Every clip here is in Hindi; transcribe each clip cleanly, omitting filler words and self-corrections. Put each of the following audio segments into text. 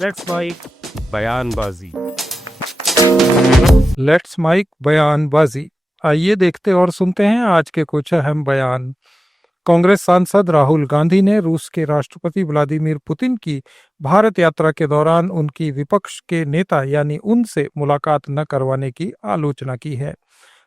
लेट्स माइक बयानबाजी। लेट्स माइक बयानबाजी। आइए देखते और सुनते हैं आज के कुछ अहम बयान। कांग्रेस सांसद राहुल गांधी ने रूस के राष्ट्रपति व्लादिमीर पुतिन की भारत यात्रा के दौरान उनकी विपक्ष के नेता यानी उनसे मुलाकात न करवाने की आलोचना की है।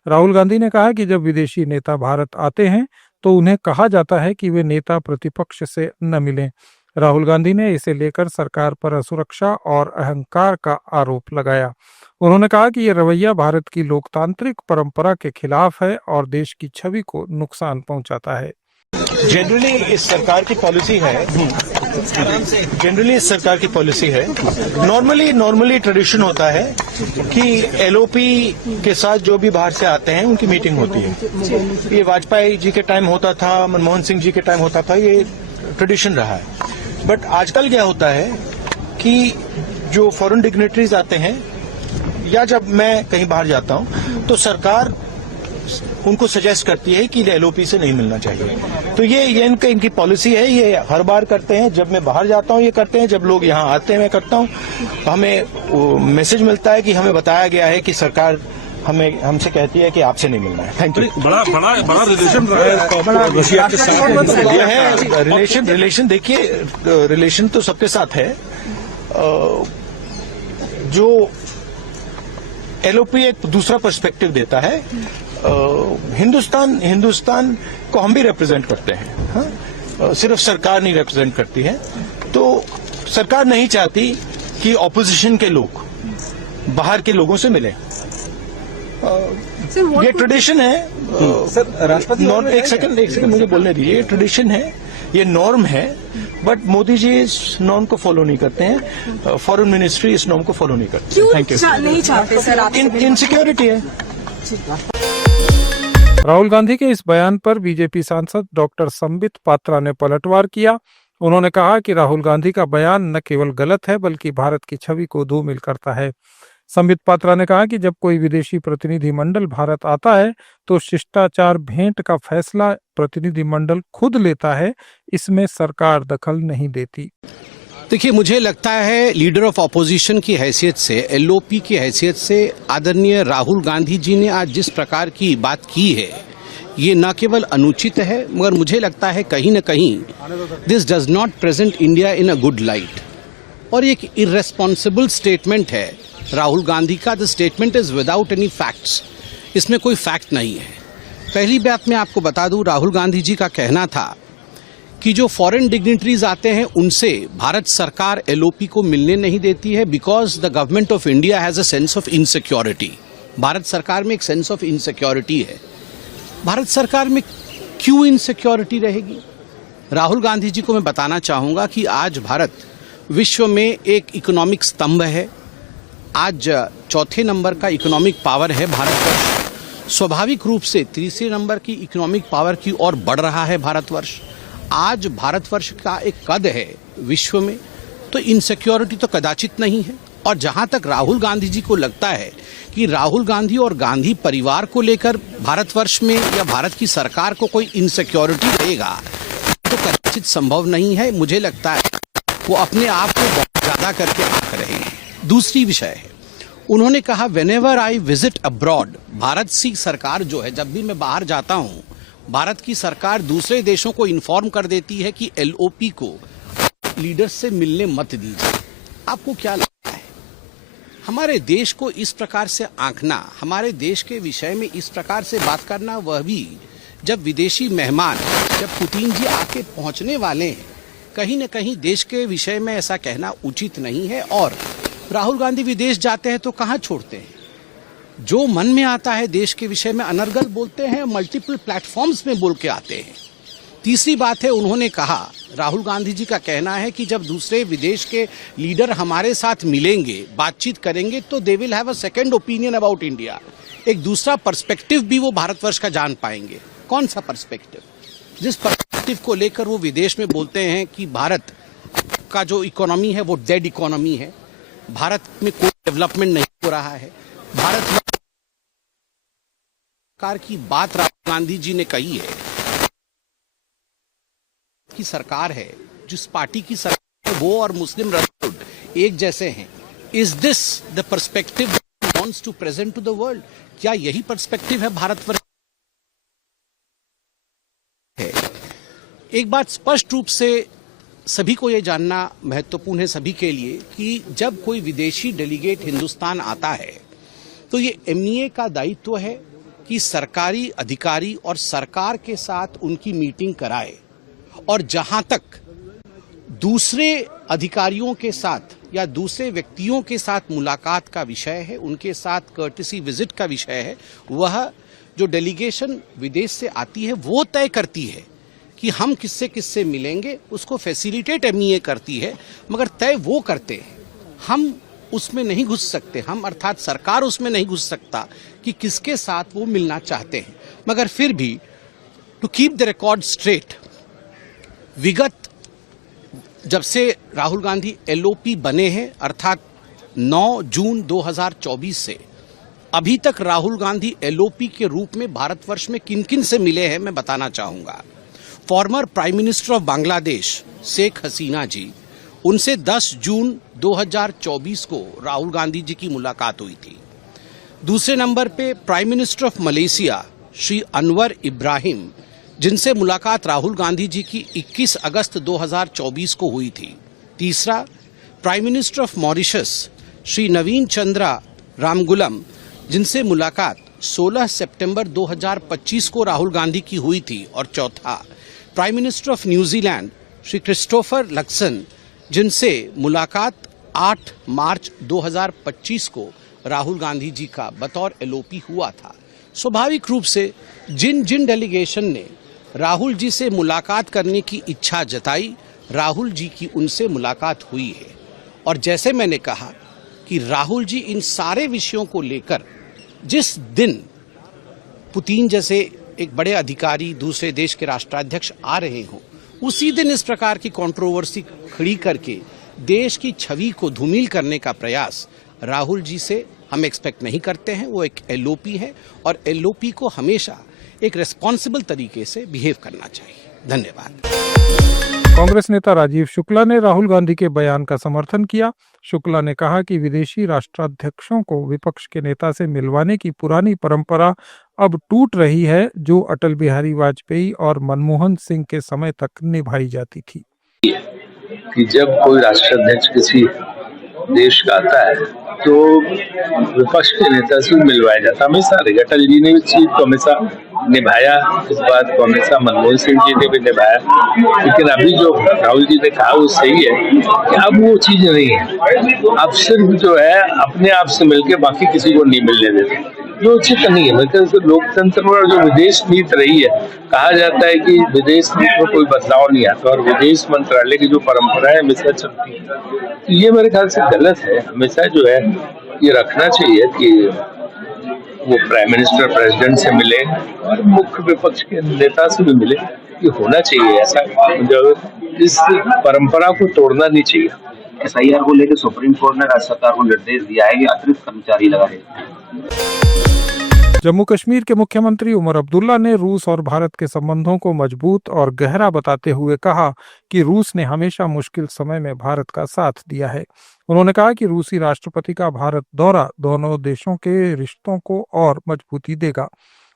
राहुल गांधी ने कहा कि जब विदेशी नेता भारत आते हैं तो उन्हें कहा जाता है कि वे नेता प्रतिपक्ष से न मिलें। राहुल गांधी ने इसे लेकर सरकार पर असुरक्षा और अहंकार का आरोप लगाया। उन्होंने कहा कि यह रवैया भारत की लोकतांत्रिक परंपरा के खिलाफ है और देश की छवि को नुकसान पहुंचाता है। जनरली इस सरकार की पॉलिसी है नॉर्मली ट्रेडिशन होता है कि एलओपी के साथ जो भी बाहर से आते हैं उनकी मीटिंग होती है। ये वाजपेयी जी के टाइम होता था, मनमोहन सिंह जी के टाइम होता था, ये ट्रेडिशन रहा है। बट आजकल क्या होता है कि जो फॉरेन डिग्नेटरीज आते हैं या जब मैं कहीं बाहर जाता हूं तो सरकार उनको सजेस्ट करती है कि एलओपी से नहीं मिलना चाहिए। तो ये इनकी पॉलिसी है, ये हर बार करते हैं। जब मैं बाहर जाता हूं ये करते हैं, जब लोग यहाँ आते हैं मैं करता हूं। हमें मैसेज मिलता है कि हमें बताया गया है कि सरकार हमसे कहती है कि आपसे नहीं मिलना है। Thank you. बड़ा रिलेशन रहा है रशिया के साथ। ये है रिलेशन देखिए, रिलेशन तो सबके साथ है। जो एलओपी एक दूसरा पर्सपेक्टिव देता है। हिंदुस्तान को हम भी रिप्रेजेंट करते हैं। हाँ? सिर्फ सरकार नहीं रिप्रेजेंट करती है। तो सरकार नहीं चाहती कि ऑपोजिशन के लोग बाहर के लोगों से मिलें। ये ट्रेडिशन है। सर, राष्ट्रपति एक सेकंड मुझे बोलने दीजिए। ये ट्रेडिशन है, ये नॉर्म है। बट मोदी जी इस नॉर्म को फॉलो नहीं करते हैं। फॉरेन मिनिस्ट्री इस नॉर्म को फॉलो नहीं करती। Thank you. नहीं चाहते सर आप? इनसिक्योरिटी है। राहुल गांधी के इस बयान पर बीजेपी सांसद डॉक्टर संबित पात्रा ने पलटवार किया। उन्होंने कहा कि राहुल गांधी का बयान न केवल गलत है बल्कि भारत की छवि को धूमिल करता है। संबित पात्रा ने कहा कि जब कोई विदेशी प्रतिनिधिमंडल भारत आता है तो शिष्टाचार भेंट का फैसला प्रतिनिधिमंडल खुद लेता है, इसमें सरकार दखल नहीं देती। देखिए, मुझे लगता है लीडर ऑफ ऑपोजिशन की हैसियत से, एलओपी की हैसियत से आदरणीय राहुल गांधी जी ने आज जिस प्रकार की बात की है ये न केवल अनुचित है मगर मुझे लगता है कहीं न कहीं this does not present India in a good light. और ये एक इररेस्पॉन्सिबल स्टेटमेंट है राहुल गांधी का। The statement is without any facts. इसमें कोई फैक्ट नहीं है। पहली बात मैं आपको बता दूं, राहुल गांधी जी का कहना था कि जो फॉरेन डिग्निटरीज आते हैं उनसे भारत सरकार एलओपी को मिलने नहीं देती है because the government of India has a sense of insecurity. Bharat सरकार में एक सेंस ऑफ इनसिक्योरिटी है। भारत सरकार में क्यों इनसिक्योरिटी रहेगी? राहुल गांधी जी को मैं बताना चाहूंगा कि आज भारत विश्व में एक इकोनॉमिक स्तंभ है। आज चौथे नंबर का इकोनॉमिक पावर है भारतवर्ष। स्वाभाविक रूप से तीसरे नंबर की इकोनॉमिक पावर की ओर बढ़ रहा है भारतवर्ष। आज भारतवर्ष का एक कद है विश्व में, तो इनसिक्योरिटी तो कदाचित नहीं है। और जहां तक राहुल गांधी जी को लगता है कि राहुल गांधी और गांधी परिवार को लेकर भारतवर्ष में या भारत की सरकार को कोई इनसिक्योरिटी रहेगा तो कदाचित संभव नहीं है। मुझे लगता है वो अपने आप को बहुत ज्यादा करके आंक रहे हैं। दूसरी विषय है, उन्होंने कहा whenever I visit abroad, Bharat की सरकार जो है, जब भी मैं बाहर जाता हूं भारत की सरकार दूसरे देशों को इन्फॉर्म कर देती है कि एलओपी को लीडर से मिलने मत दीजिए। आपको क्या लगता है हमारे देश को इस प्रकार से आंकना, हमारे देश के विषय में इस प्रकार से बात करना, वह भी जब विदेशी मेहमान, जब पुतिन जी आके पहुंचने वाले हैं, कहीं न कहीं देश के विषय में ऐसा कहना उचित नहीं है। और राहुल गांधी विदेश जाते हैं तो कहां छोड़ते हैं? जो मन में आता है देश के विषय में अनर्गल बोलते हैं, मल्टीपल प्लेटफॉर्म्स में बोल के आते हैं। तीसरी बात है, उन्होंने कहा, राहुल गांधी जी का कहना है कि जब दूसरे विदेश के लीडर हमारे साथ मिलेंगे, बातचीत करेंगे तो they will have a second opinion about India. एक दूसरा पर्सपेक्टिव भी वो भारतवर्ष का जान पाएंगे। कौन सा पर्सपेक्टिव? जिस पर्सपेक्टिव को लेकर वो विदेश में बोलते हैं कि भारत का जो इकोनॉमी है वो डेड इकोनॉमी है, भारत में कोई डेवलपमेंट नहीं हो रहा है, भारत सरकार की बात राहुल गांधी जी ने कही है की सरकार है, जिस पार्टी की सरकार है वो और मुस्लिम ब्रदरहुड एक जैसे हैं। Is this the perspective wants to present to the world? क्या यही पर्सपेक्टिव है भारतवर्ष? एक बात स्पष्ट रूप से सभी को यह जानना महत्वपूर्ण है, सभी के लिए, कि जब कोई विदेशी डेलीगेट हिंदुस्तान आता है तो ये एमईए का दायित्व है कि सरकारी अधिकारी और सरकार के साथ उनकी मीटिंग कराए, और जहां तक दूसरे अधिकारियों के साथ या दूसरे व्यक्तियों के साथ मुलाकात का विषय है, उनके साथ कर्टेसी विजिट का विषय है, वह जो डेलीगेशन विदेश से आती है वो तय करती है कि हम किससे किससे मिलेंगे, उसको फैसिलिटेट एमईए करती है, मगर तय वो करते हैं। हम उसमें नहीं घुस सकते, हम अर्थात सरकार उसमें नहीं घुस सकता कि किसके साथ वो मिलना चाहते हैं। मगर फिर भी to keep the record straight, विगत जब से राहुल गांधी एलओपी बने हैं, अर्थात 9 जून 2024 से अभी तक राहुल गांधी एलओपी के रूप में भारतवर्ष में किन किन से मिले हैं मैं बताना चाहूंगा। Former prime minister of Bangladesh Sheikh Hasina ji, उनसे 10 जून 2024 को राहुल गांधी जी की मुलाकात हुई थी। दूसरे नंबर पे prime minister of Malaysia Shri Anwar Ibrahim, जिनसे मुलाकात राहुल गांधी जी की 21 अगस्त 2024 को हुई थी। तीसरा, prime minister of Mauritius Shri Navin Chandra Ramgoolam, जिनसे मुलाकात 16 सितंबर 2025 को राहुल गांधी की हुई थी। और चौथा, prime minister of New Zealand Shri Christopher Luxon, जिनसे मुलाकात 8 मार्च 2025 को राहुल गांधी जी का बतौर एलओपी हुआ था। स्वाभाविक रूप से जिन जिन डेलीगेशन ने राहुल जी से मुलाकात करने की इच्छा जताई, राहुल जी की उनसे मुलाकात हुई है। और जैसे मैंने कहा कि राहुल जी इन सारे विषयों को लेकर जिस दिन पुतिन जैसे एक बड़े अधिकारी दूसरे देश के राष्ट्राध्यक्ष आ रहे हों, उसी दिन इस प्रकार की कंट्रोवर्सी खड़ी करके देश की छवि को धूमिल करने का प्रयास राहुल जी से हम एक्सपेक्ट नहीं करते हैं। वो एक एलओपी है और एलओपी को हमेशा एक रिस्पॉन्सिबल तरीके से बिहेव करना चाहिए। धन्यवाद। कांग्रेस नेता राजीव शुक्ला ने राहुल गांधी के बयान का समर्थन किया। शुक्ला ने कहा कि विदेशी राष्ट्राध्यक्षों को विपक्ष के नेता से मिलवाने की पुरानी परंपरा अब टूट रही है, जो अटल बिहारी वाजपेयी और मनमोहन सिंह के समय तक निभाई जाती थी। कि जब कोई राष्ट्राध्यक्ष किसी देश का आता है तो विपक्ष के नेता से मिलवाया जाता, हमेशा रहेगा। अटल जी ने इस चीज को हमेशा निभाया, इस बात को हमेशा मनमोहन सिंह जी ने भी निभाया। लेकिन अभी जो राहुल जी ने कहा वो सही है कि अब वो चीज नहीं है। अब सिर्फ जो है अपने आप से मिलके बाकी किसी को नहीं मिलने देते, जो उचित नहीं है। मतलब लोकतंत्र में जो विदेश नीति रही है, कहा जाता है कि विदेश नीति में कोई बदलाव नहीं आता, और विदेश मंत्रालय की जो परंपरा है हमेशा चलती है। तो ये मेरे ख्याल से गलत है। हमेशा जो है ये रखना चाहिए कि वो प्राइम मिनिस्टर प्रेसिडेंट से मिले और मुख्य विपक्ष के नेता से भी मिले। ये होना चाहिए ऐसा, जो इस परंपरा को तोड़ना नहीं चाहिए। एसआईआर को लेकर सुप्रीम कोर्ट ने राज्य सरकार को निर्देश दिया है कि अतिरिक्त कर्मचारी लगाए। जम्मू कश्मीर के मुख्यमंत्री उमर अब्दुल्ला ने रूस और भारत के संबंधों को मजबूत और गहरा बताते हुए कहा कि रूस ने हमेशा मुश्किल समय में भारत का साथ दिया है। उन्होंने कहा कि रूसी राष्ट्रपति का भारत दौरा दोनों देशों के रिश्तों को और मजबूती देगा।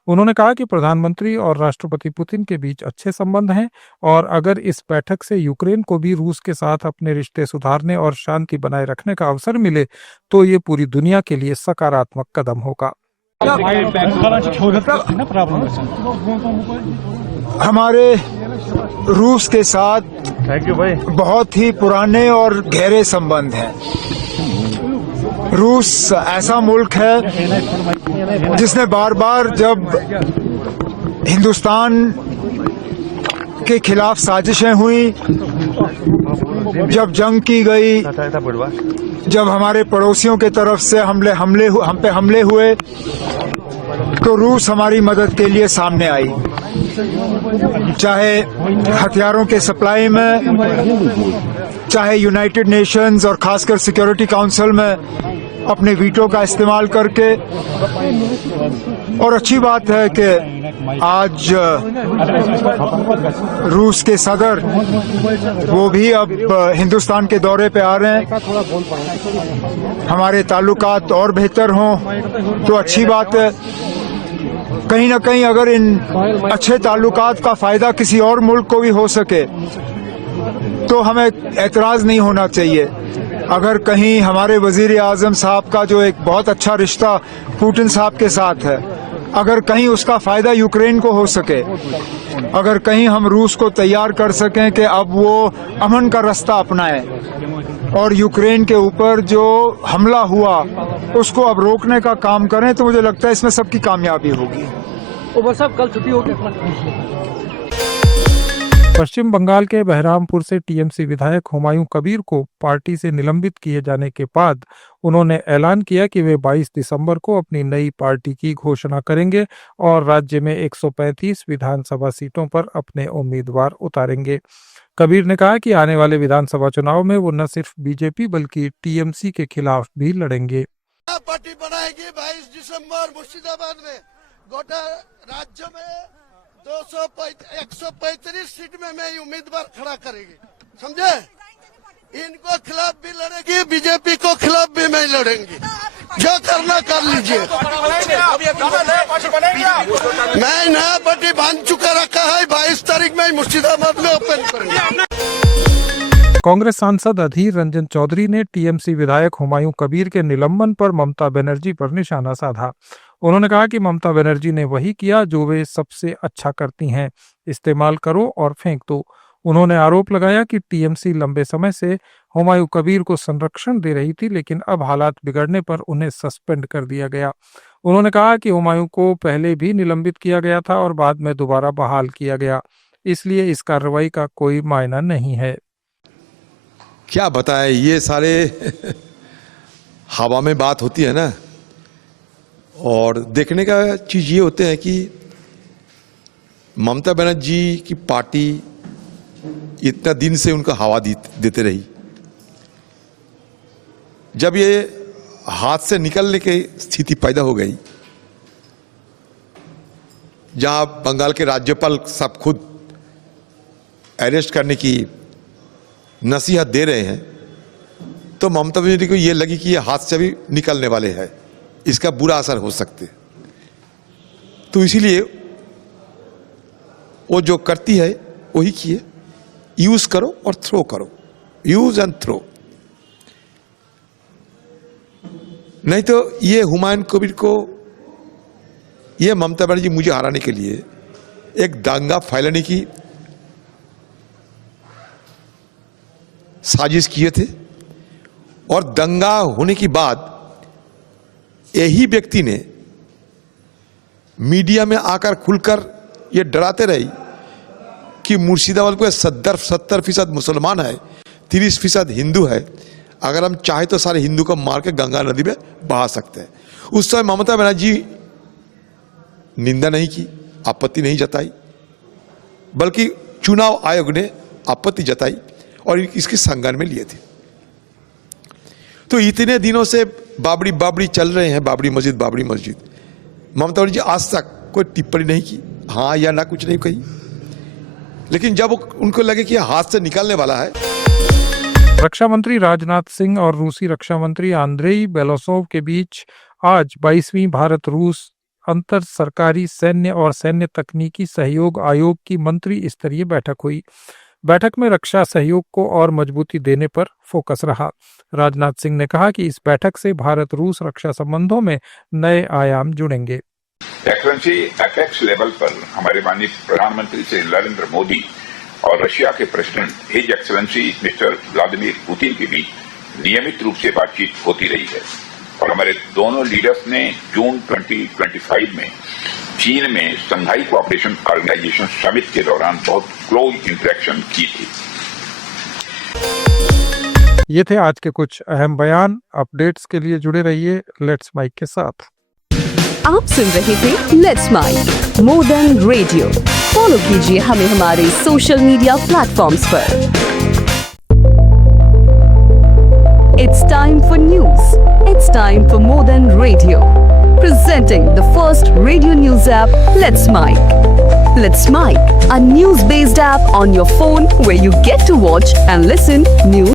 उन्होंने कहा कि प्रधानमंत्री और राष्ट्रपति पुतिन के बीच अच्छे संबंध हैं, और अगर इस बैठक से यूक्रेन को भी रूस के साथ अपने रिश्ते सुधारने और शांति बनाए रखने का अवसर मिले तो ये पूरी दुनिया के लिए सकारात्मक कदम होगा। हमारे रूस के साथ बहुत ही पुराने और गहरे संबंध हैं। रूस ऐसा मुल्क है जिसने बार बार जब हिंदुस्तान के खिलाफ साजिशें हुई, जब जंग की गई, जब हमारे पड़ोसियों के तरफ से हम पे हमले हुए, तो रूस हमारी मदद के लिए सामने आई। चाहे हथियारों के सप्लाई में, चाहे यूनाइटेड नेशंस और खासकर सिक्योरिटी काउंसिल में अपने वीटो का इस्तेमाल करके, और अच्छी बात है कि आज रूस के सदर वो भी अब हिंदुस्तान के दौरे पे आ रहे हैं। हमारे ताल्लुकात और बेहतर हों तो अच्छी बात है। कहीं ना कहीं अगर इन अच्छे ताल्लुकात का फायदा किसी और मुल्क को भी हो सके तो हमें एतराज नहीं होना चाहिए। अगर कहीं हमारे वजीर आजम साहब का जो एक बहुत अच्छा रिश्ता पुतिन साहब के साथ है, अगर कहीं उसका फायदा यूक्रेन को हो सके, अगर कहीं हम रूस को तैयार कर सकें कि अब वो अमन का रास्ता अपनाए और यूक्रेन के ऊपर जो हमला हुआ उसको अब रोकने का काम करें, तो मुझे लगता है इसमें सबकी कामयाबी होगी। पश्चिम बंगाल के बहरामपुर से टीएमसी विधायक हुमायूं कबीर को पार्टी से निलंबित किए जाने के बाद उन्होंने ऐलान किया कि वे 22 दिसंबर को अपनी नई पार्टी की घोषणा करेंगे और राज्य में 135 विधानसभा सीटों पर अपने उम्मीदवार उतारेंगे। कबीर ने कहा कि आने वाले विधानसभा चुनाव में वो न सिर्फ बीजेपी बल्कि टीएमसी के खिलाफ भी लड़ेंगे। पार्टी बनाएगी 22 दिसंबर मुर्शिदाबाद में, गोटा राज्य में 135 सीट में मैं उम्मीदवार खड़ा करेगी, समझे। इनको खिलाफ भी लड़ेगी, बीजेपी को खिलाफ भी मैं लड़ेंगी, जो करना कर लीजिए। मैं नया पार्टी बांध चुका रखा है, 22 तारीख में मुर्शिदाबाद में ओपन करेंगे। कांग्रेस सांसद अधीर रंजन चौधरी ने टीएमसी विधायक हुमायूं कबीर के निलंबन पर ममता बनर्जी पर निशाना साधा। उन्होंने कहा कि ममता बनर्जी ने वही किया जो वे सबसे अच्छा करती हैं, इस्तेमाल करो और फेंक दो। उन्होंने आरोप लगाया कि टीएमसी लंबे समय से हुमायूं कबीर को संरक्षण दे रही थी, लेकिन अब हालात बिगड़ने पर उन्हें सस्पेंड कर दिया गया। उन्होंने कहा कि हुमायूं को पहले भी निलंबित किया गया था और बाद में दोबारा बहाल किया गया, इसलिए इस कार्रवाई का कोई मायना नहीं है। क्या बताएं, ये सारे हवा में बात होती है ना, और देखने का चीज ये होते हैं कि ममता बनर्जी की पार्टी इतना दिन से उनका हवा देते रही। जब ये हाथ से निकलने की स्थिति पैदा हो गई, जहां बंगाल के राज्यपाल सब खुद अरेस्ट करने की नसीहत दे रहे हैं, तो ममता बनर्जी को ये लगी कि ये हाथ से भी निकलने वाले हैं, इसका बुरा असर हो सकते। तो इसीलिए वो जो करती है वही किए, यूज करो और थ्रो करो, यूज एंड थ्रो। नहीं तो ये हुमायूं कबीर को, ये ममता बनर्जी मुझे हराने के लिए एक दंगा फैलाने की साजिश किए थे, और दंगा होने के बाद यही व्यक्ति ने मीडिया में आकर खुलकर ये डराते रही कि मुर्शिदाबाद को 70% मुसलमान है, 30% हिंदू है, अगर हम चाहे तो सारे हिंदू को मार के गंगा नदी में बहा सकते हैं। उस समय ममता बनर्जी निंदा नहीं की, आपत्ति नहीं जताई, बल्कि चुनाव आयोग ने आपत्ति जताई और इसके संज्ञान में लिए थे। तो इतने दिनों से बाबरी चल रहे हैं, बाबरी मस्जिद। ममता बनर्जी आज तक कोई टिप्पणी नहीं की, हाँ या ना कुछ नहीं कही, लेकिन जब उनको लगे कि हाथ से निकलने वाला है। रक्षा मंत्री राजनाथ सिंह और रूसी रक्षा मंत्री आंद्रेई बेलोसोव के बीच आज 22वीं भारत रूस अंतर सरकारी सैन्य और सैन्य तकनीकी सहयोग आयोग की मंत्री स्तरीय बैठक हुई। बैठक में रक्षा सहयोग को और मजबूती देने पर फोकस रहा। राजनाथ सिंह ने कहा कि इस बैठक से भारत रूस रक्षा संबंधों में नए आयाम जुड़ेंगे। एक्सेलेंसी अपेक्स लेवल पर हमारे माननीय प्रधानमंत्री श्री नरेंद्र मोदी और रशिया के president his excellency mister Vladimir Putin के बीच नियमित रूप से बातचीत होती रही है, और हमारे दोनों लीडर्स ने जून 2025 में चीन में शंघाई कोऑपरेशन ऑर्गेनाइजेशन समिट के दौरान बहुत क्लोज इंटरेक्शन की थी। ये थे आज के कुछ अहम बयान। अपडेट्स के लिए जुड़े रहिए लेट्स माइक के साथ। आप सुन रहे थे let's make more than radio. Follow कीजिए हमें हमारे सोशल मीडिया प्लेटफॉर्म्स पर। It's time for news, it's time for more than radio. presenting the first radio news app, Let's Mike. Let's Mike, a news-based app on your phone where you get to watch and listen news